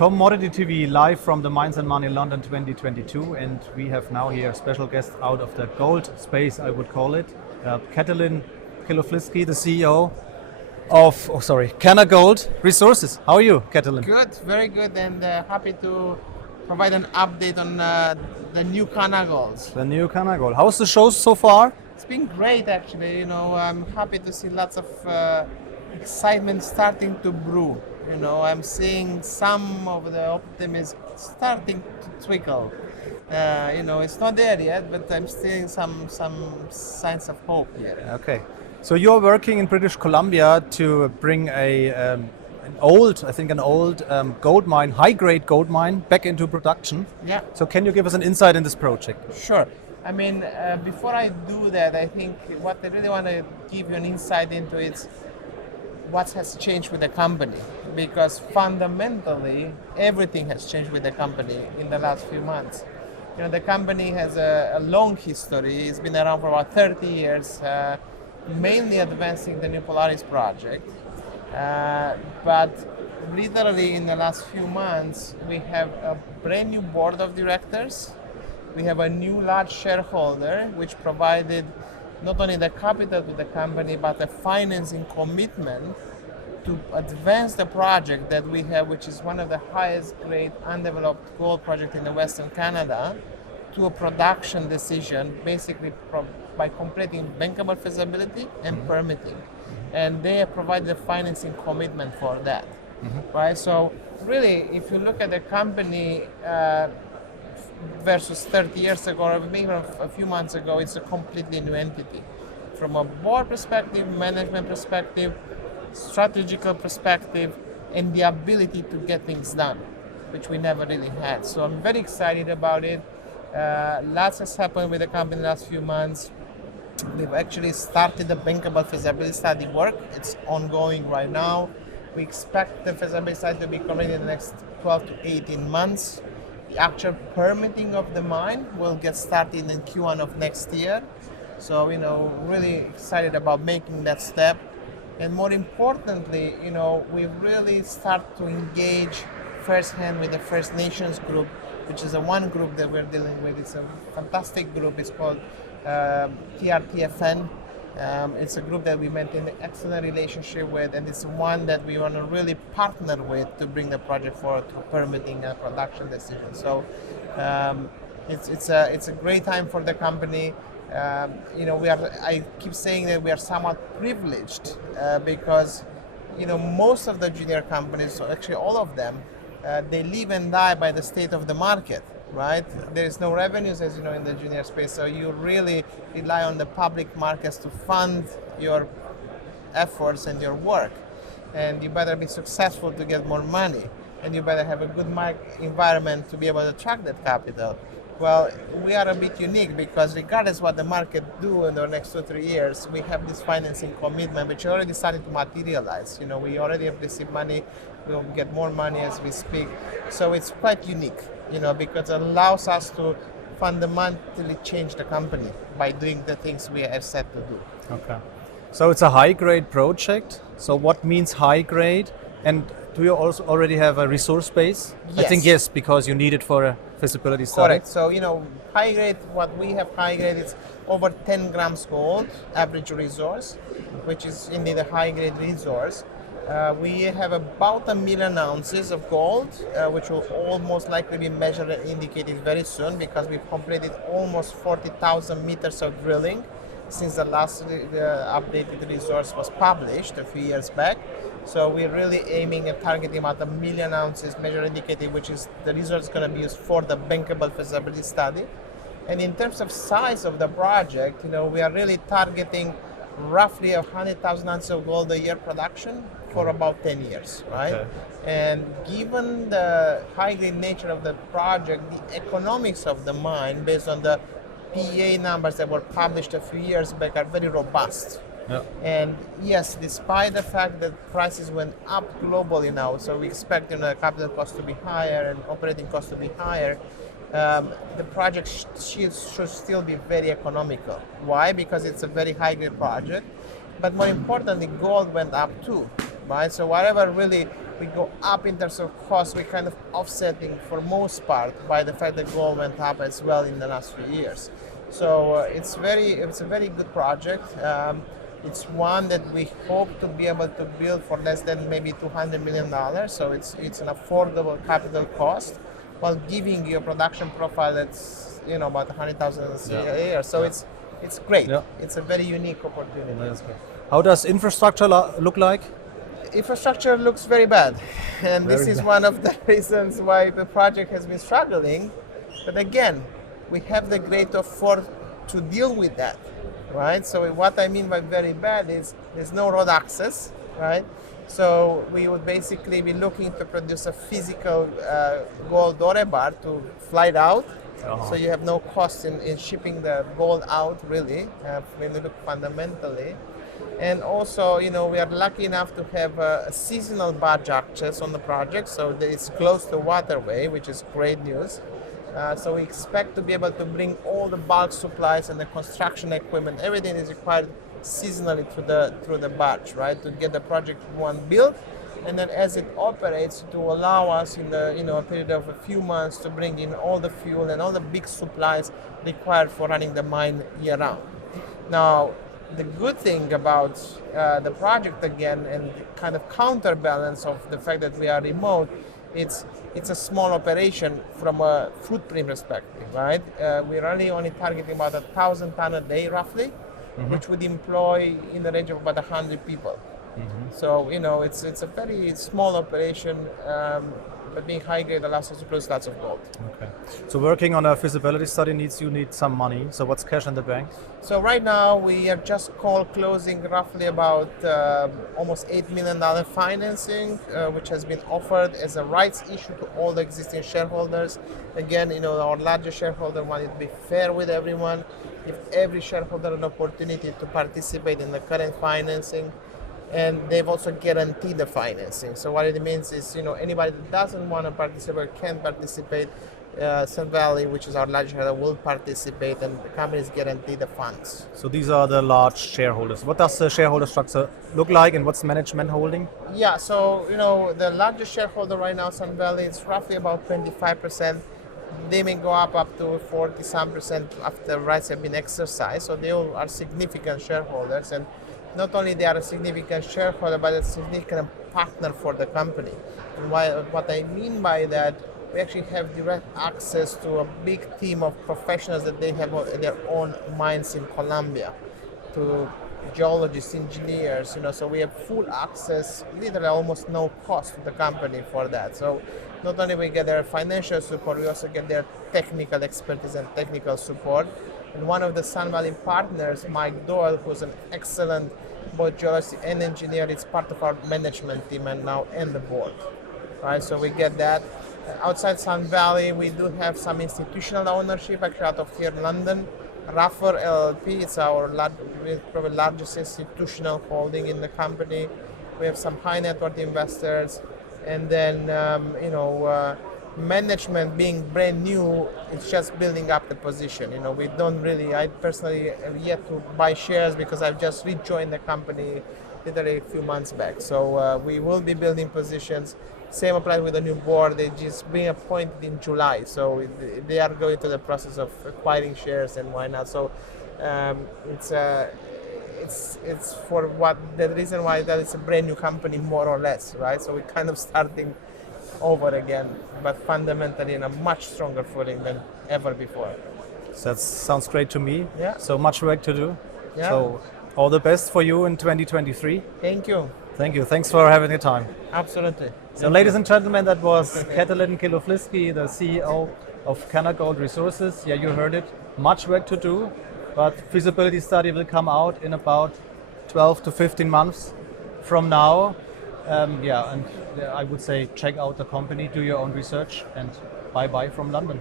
Commodity TV live from the Mines and Money London 2022, and we have now here a special guest out of the gold space, I would call it, Catalin Kilofliski, the CEO of Canagold Resources. How are you, Catalin? Good, very good, and happy to provide an update on the new Canagold. The new Canagold. How's the show so far? It's been great, actually. You know, I'm happy to see lots of excitement starting to brew. You know, I'm seeing some of the optimism starting to trickle. You know, it's not there yet, but I'm seeing some signs of hope here. Okay. So you're working in British Columbia to bring an old gold mine, high-grade gold mine, back into production. Yeah. So can you give us an insight in this project? Sure. I mean, before I do that, I think what I really want to give you an insight into is what has changed with the company. Because fundamentally, everything has changed with the company in the last few months. You know, the company has a long history. It's been around for about 30 years. Mainly advancing the new Polaris project, but literally in the last few months we have a brand new board of directors. We have a new large shareholder which provided not only the capital to the company but a financing commitment to advance the project that we have, which is one of the highest grade undeveloped gold project in the Western Canada, to a production decision, basically by completing bankable feasibility and permitting. And they have provided a financing commitment for that, right? So really, if you look at the company versus 30 years ago, or maybe a few months ago, it's a completely new entity. From a board perspective, management perspective, strategical perspective, and the ability to get things done, which we never really had. So I'm very excited about it. Lots has happened with the company in the last few months. We've actually started the bankable feasibility study work. It's ongoing right now. We expect the feasibility study to be completed in the next 12 to 18 months. The actual permitting of the mine will get started in Q1 of next year. So, you know, really excited about making that step. And more importantly, you know, we really start to engage firsthand with the First Nations group, which is the one group that we're dealing with. It's a fantastic group. It's called TRTFN. It's a group that we maintain an excellent relationship with, and it's one that we want to really partner with to bring the project forward to permitting and production decisions. So it's a great time for the company. You know, I keep saying that we are somewhat privileged because, you know, most of the junior companies, so actually all of them, they live and die by the state of the market, right? Yeah. There is no revenues, as you know, in the junior space, so you really rely on the public markets to fund your efforts and your work. And you better be successful to get more money, and you better have a good environment to be able to attract that capital. Well, we are a bit unique because regardless what the market do in the next 2 or 3 years, we have this financing commitment which already started to materialize. You know, we already have received money, we'll get more money as we speak. So it's quite unique, you know, because it allows us to fundamentally change the company by doing the things we are set to do. Okay. So it's a high-grade project. So what means high-grade? And do you also already have a resource base? Yes. I think yes, because you need it for a feasibility study. Correct. So, you know, high grade, what we have high grade is over 10 grams gold, average resource, which is indeed a high grade resource. We have about 1 million ounces of gold, which will almost likely be measured and indicated very soon because we've completed almost 40,000 meters of drilling since the last updated resource was published a few years back. So we're really aiming and targeting about 1 million ounces measured indicated, which is the resource going to be used for the bankable feasibility study. And in terms of size of the project, you know, we are really targeting roughly 100,000 ounces of gold a year production for about 10 years, right? Okay. And given the high-grade nature of the project, the economics of the mine, based on the PEA numbers that were published a few years back, are very robust. Yeah. And yes, despite the fact that prices went up globally now, so we expect, you know, capital cost to be higher and operating cost to be higher, the project should still be very economical. Why? Because it's a very high-grade project, but more importantly, gold went up too, right? So whatever really we go up in terms of cost, we kind of offsetting for most part by the fact that gold went up as well in the last few years. So it's a very good project. It's one that we hope to be able to build for less than maybe $200 million. So it's an affordable capital cost, while giving you a production profile that's about 100,000 a year. So it's great. Yeah. It's a very unique opportunity. That's great. How does infrastructure look like? Infrastructure looks very bad, and this is one of the reasons why the project has been struggling. But again, we have the great effort to deal with that, right? So what I mean by very bad is there's no road access, right? So we would basically be looking to produce a physical gold ore bar to fly it out. So you have no cost in shipping the gold out, really, when you look fundamentally. And also, we are lucky enough to have a seasonal barge access on the project, so it's close to waterway, which is great news. So we expect to be able to bring all the bulk supplies and the construction equipment, everything is required seasonally through the barge, right, to get the project built, and then as it operates, to allow us in a period of a few months to bring in all the fuel and all the big supplies required for running the mine year round. Now, the good thing about the project, again, and kind of counterbalance of the fact that we are remote, it's a small operation from a footprint perspective, right? We're only targeting about 1,000 tons a day, roughly, which would employ in the range of about 100 people. So it's a very small operation, but being high grade allows us to produce lots of gold. Okay. So working on a feasibility study you need some money. So what's cash in the bank? So right now we are just closing roughly about almost $8 million financing, which has been offered as a rights issue to all the existing shareholders. Again, our largest shareholder wanted to be fair with everyone, give every shareholder an opportunity to participate in the current financing. And they've also guaranteed the financing. So what it means is, anybody that doesn't want to participate can participate. Sun Valley, which is our largest shareholder, will participate, and the company is guaranteed the funds. So these are the large shareholders. What does the shareholder structure look like, and what's management holding? Yeah, so the largest shareholder right now, Sun Valley, is roughly about 25%. They may go up to 40-some% after rights have been exercised. So they all are significant shareholders, and not only they are a significant shareholder, but a significant partner for the company. And what I mean by that, we actually have direct access to a big team of professionals that they have in their own mines in Colombia, to geologists, engineers, so we have full access, literally almost no cost to the company for that. So not only we get their financial support, we also get their technical expertise and technical support. And one of the Sun Valley partners, Mike Doyle, who's an excellent both geologist and engineer, is part of our management team and now in the board. Right, so we get that. Outside Sun Valley, we do have some institutional ownership, actually out of here in London. Raffer LLP, it's our probably largest institutional holding in the company. We have some high net worth investors, and then management being brand new, it's just building up the position. We don't really, I personally have yet to buy shares because I've just rejoined the company literally a few months back. So we will be building positions. Same applies with the new board. They just being appointed in July. So they are going through the process of acquiring shares, and why not? So it's for what the reason why that it's a brand new company, more or less, right? So we're kind of starting over again, but fundamentally in a much stronger footing than ever before. That sounds great to me. Yeah. So much work to do. Yeah. So all the best for you in 2023. Thank you. Thank you. Thanks for having the time. Absolutely. So ladies and gentlemen, that was Catalin Kilofliski, the CEO of Canagold Resources. Yeah, you heard it. Much work to do, but feasibility study will come out in about 12 to 15 months from now. And I would say check out the company, do your own research, and bye-bye from London.